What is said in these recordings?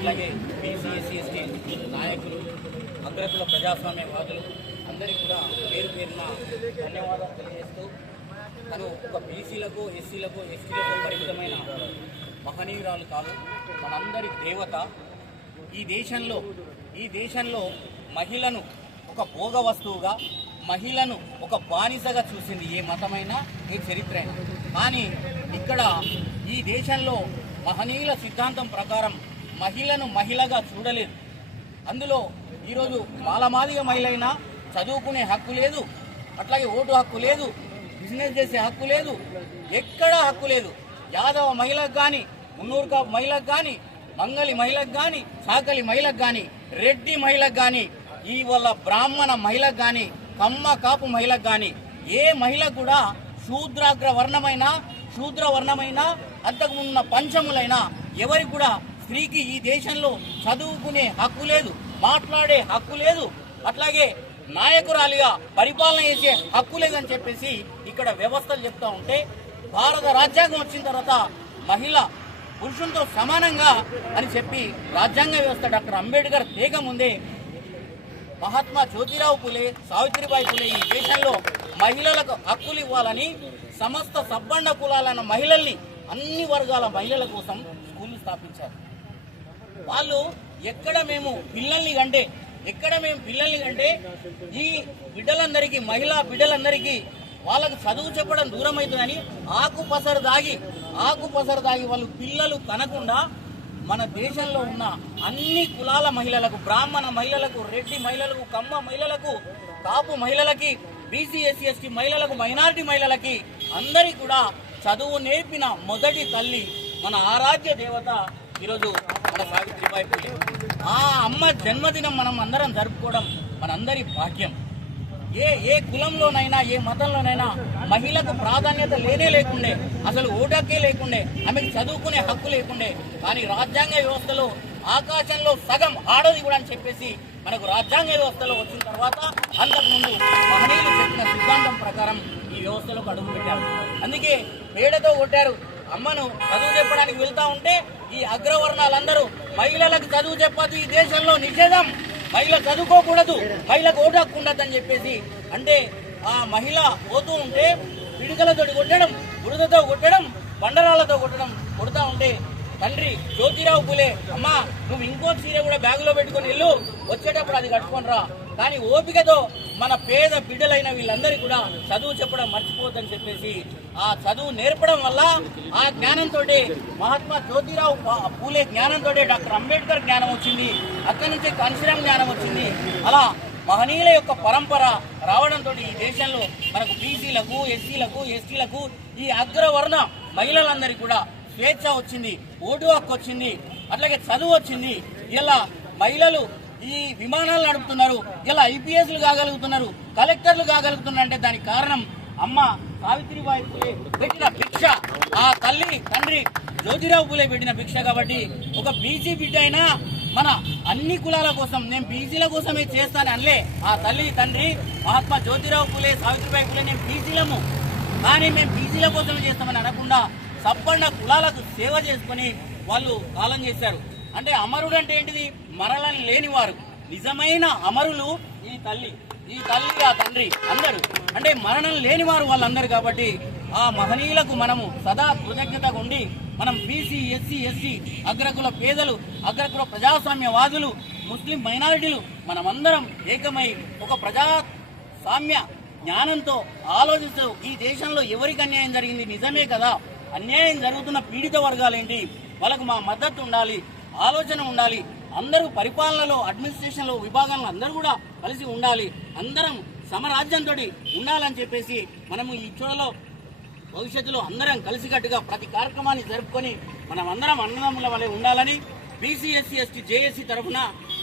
అట్లాగే BC SC ST నాయకులు, అగ్రకుల ప్రజాస్వామ్యవాదులు అందరికీ కూడా పేరు పేరున ధన్యవాదాలు తెలియజేస్తూ, తను ఒక బీసీలకు ఎస్సీలకు ఎస్టీలకు పరిమితమైన మహనీయురాలు కాదు, మనందరి దేవత. ఈ దేశంలో మహిళను ఒక భోగ వస్తువుగా, మహిళను ఒక బానిసగా చూసింది ఏ మతమైనా, ఏ చరిత్ర అయినా. కానీ ఇక్కడ ఈ దేశంలో మహనీయుల సిద్ధాంతం ప్రకారం మహిళను మహిళగా చూడలేదు. అందులో ఈరోజు మాలమాదిగ మహిళ అయినా చదువుకునే హక్కు లేదు, అట్లాగే ఓటు హక్కు లేదు, బిజినెస్ చేసే హక్కు లేదు, ఎక్కడా హక్కు లేదు. యాదవ మహిళకు కానీ, మున్నూరు కాపు మహిళకు కానీ, మంగళి మహిళకు కానీ, సాకలి మహిళకు కానీ, రెడ్డి మహిళకు కానీ, ఈ వల్ల బ్రాహ్మణ మహిళకు కానీ, కమ్మ కాపు మహిళకు కానీ, ఏ మహిళ కూడా శూద్ర వర్ణమైన అంతకుమున్న పంచములైన ఎవరికి కూడా స్త్రీకి ఈ దేశంలో చదువుకునే హక్కు లేదు, మాట్లాడే హక్కు లేదు, అట్లాగే నాయకురాలిగా పరిపాలన చేసే హక్కు లేదని చెప్పేసి ఇక్కడ వ్యవస్థలు చెప్తా ఉంటే, భారత రాజ్యాంగం వచ్చిన తర్వాత మహిళ పురుషులతో సమానంగా అని చెప్పి రాజ్యాంగ వ్యవస్థ డాక్టర్ అంబేద్కర్ తేగ ముందే మహాత్మా జ్యోతిరావు పులే, సావిత్రిబాయి పులే ఈ దేశంలో మహిళలకు హక్కులు ఇవ్వాలని సమస్త సబ్బండ కులాలైన మహిళల్ని, అన్ని వర్గాల మహిళల కోసం స్కూళ్ళు స్థాపించారు. వాళ్ళు ఎక్కడ మేము పిల్లల్ని కంటే ఈ బిడ్డలందరికీ, మహిళా బిడ్డలందరికీ వాళ్ళకు చదువు చెప్పడం దూరం అవుతుందని ఆకుపసరు దాగి వాళ్ళు పిల్లలు కనకుండా మన దేశంలో ఉన్న అన్ని కులాల మహిళలకు, బ్రాహ్మణ మహిళలకు, రెడ్డి మహిళలకు, కమ్మ మహిళలకు, కాపు మహిళలకి, బీసీ ఎస్సీ ఎస్టీ మహిళలకు, మైనారిటీ మహిళలకి అందరికీ కూడా చదువు నేర్పిన మొదటి తల్లి మన ఆరాధ్య దేవత ఈరోజు మన సావిత్రిబాయి పులే. ఆ అమ్మ జన్మదినం మనం అందరం జరుపుకోవడం మనందరి భాగ్యం. ఏ కులంలోనైనా, ఏ మతంలోనైనా మహిళకు ప్రాధాన్యత లేకుండే, అసలు ఓటక్కే లేకుండే, ఆమెకు చదువుకునే హక్కు లేకుండే. కానీ రాజ్యాంగ వ్యవస్థలో ఆకాశంలో సగం ఆడది కూడా అని చెప్పేసి మనకు రాజ్యాంగ వ్యవస్థలో వచ్చిన తర్వాత అంతకుముందు మహనీయులు చెప్పిన సిద్ధాంతం ప్రకారం ఈ వ్యవస్థలోకి అడుగు పెట్టారు. అందుకే పేడతో కొట్టారు. అమ్మను చదువు చెప్పడానికి వెళ్తా ఉంటే ఈ అగ్రవర్ణాలందరూ మహిళలకు చదువు చెప్పదు, ఈ దేశంలో నిషేధం, మహిళ చదువుకోకూడదు, మహిళకు ఓటు హక్కు ఉండదు అని చెప్పేసి అంటే ఆ మహిళ పోతూ ఉంటే పిడికలతోటి కొట్టడం, బురదతో కొట్టడం, బండరాలతో కొడతా ఉంటే తండ్రి జ్యోతిరావు పులే, అమ్మా నువ్వు ఇంకో చీర కూడా బ్యాగులో పెట్టుకుని వెళ్ళు, వచ్చేటప్పుడు అది కట్టుకొని రా. కానీ ఓపికతో మన పేద బిడ్డలైన వీళ్ళందరికీ కూడా చదువు చెప్పడం మర్చిపోవద్దని చెప్పేసి ఆ చదువు నేర్పడం వల్ల ఆ జ్ఞానంతో మహాత్మా జ్యోతిరావు పూలే జ్ఞానంతో డాక్టర్ అంబేద్కర్ జ్ఞానం వచ్చింది, అక్కడి నుంచి కాన్షీరామ్ జ్ఞానం వచ్చింది. అలా మహనీయుల యొక్క పరంపర రావడంతో ఈ దేశంలో మనకు బీసీలకు, ఎస్సీలకు, ఎస్టీలకు, ఈ అగ్రవర్ణ మహిళలందరికీ కూడా స్వేచ్ఛ వచ్చింది, ఓటు హక్కు వచ్చింది, అట్లాగే చదువు వచ్చింది. ఇలా మహిళలు ఈ విమానాలు నడుపుతున్నారు, ఇలా ఐపీఎస్లు కాగలుగుతున్నారు, కలెక్టర్లు కాగలుగుతున్నారు. అంటే దానికి కారణం అమ్మ సావిత్రిబాయి పులే పెట్టిన భిక్ష, ఆ తల్లి తండ్రి జ్యోతిరావు పులే పెట్టిన భిక్ష. కాబట్టి ఒక బీసీ బిడ్డ అయినా మన అన్ని కులాల కోసం, నేను బీసీల కోసమే చేస్తాను అనలే. ఆ తల్లి తండ్రి మహాత్మా జ్యోతిరావు పులే, సావిత్రిబాయి పులే నేను బీసీలము, కానీ మేము బీసీల కోసమే చేస్తామని అనకుండా సబ్బండ కులాలకు సేవ చేసుకుని వాళ్ళు కాలం చేశారు. అంటే అమరుడు అంటే ఏంటిది? మరణం లేనివారు. నిజమైన అమరులు ఈ తల్లి, ఆ తండ్రి అందరూ అంటే మరణం లేనివారు వాళ్ళందరూ. కాబట్టి ఆ మహనీయులకు మనము సదా కృతజ్ఞతగా ఉండి మనం బీసీ, ఎస్సీ, ఎస్టీ, అగ్రకుల పేదలు, అగ్రకుల ప్రజాస్వామ్యవాదులు, ముస్లిం మైనారిటీలు మనమందరం ఏకమై ఒక ప్రజాస్వామ్య జ్ఞానంతో ఆలోచిస్తూ ఈ దేశంలో ఎవరికి అన్యాయం జరిగింది, నిజమే కదా, అన్యాయం జరుగుతున్న పీడిత వర్గాలేంటి, వాళ్ళకు మా మద్దతు ఉండాలి, ఆలోచన ఉండాలి, అందరూ పరిపాలనలో, అడ్మినిస్ట్రేషన్లో, విభాగంలో అందరూ కూడా కలిసి ఉండాలి, అందరం సమరాజ్యంతో ఉండాలని చెప్పేసి మనము ఈ చూడలో భవిష్యత్తులో అందరం కలిసికట్టుగా ప్రతి కార్యక్రమాన్ని జరుపుకొని మనం అందరం అన్నదమ్ముల వలె ఉండాలని బీసీ, ఎస్సీ, ఎస్టీ, జేఏసీ తరఫున,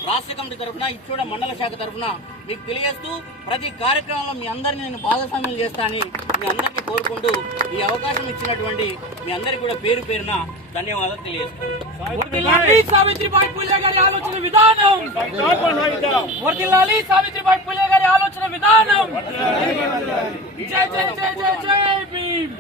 రాష్ట్ర కమిటీ తరఫున, ఇచ్చోడ మండల శాఖ తరఫున మీకు తెలియజేస్తూ ప్రతి కార్యక్రమంలో మీ అందరినీ నేను భాగస్వామ్యం చేస్తానని మీ అందరికీ కోరుకుంటూ ఈ అవకాశం ఇచ్చినటువంటి మీ అందరికీ కూడా పేరు పేరున ధన్యవాదాలు తెలియజేస్తాను. సావిత్రిబాయి పులే గారి ఆలోచన విధానం, సావిత్రిబాయి పులే గారి ఆలోచన విధానం. జై జై జై జై జై భీమ్.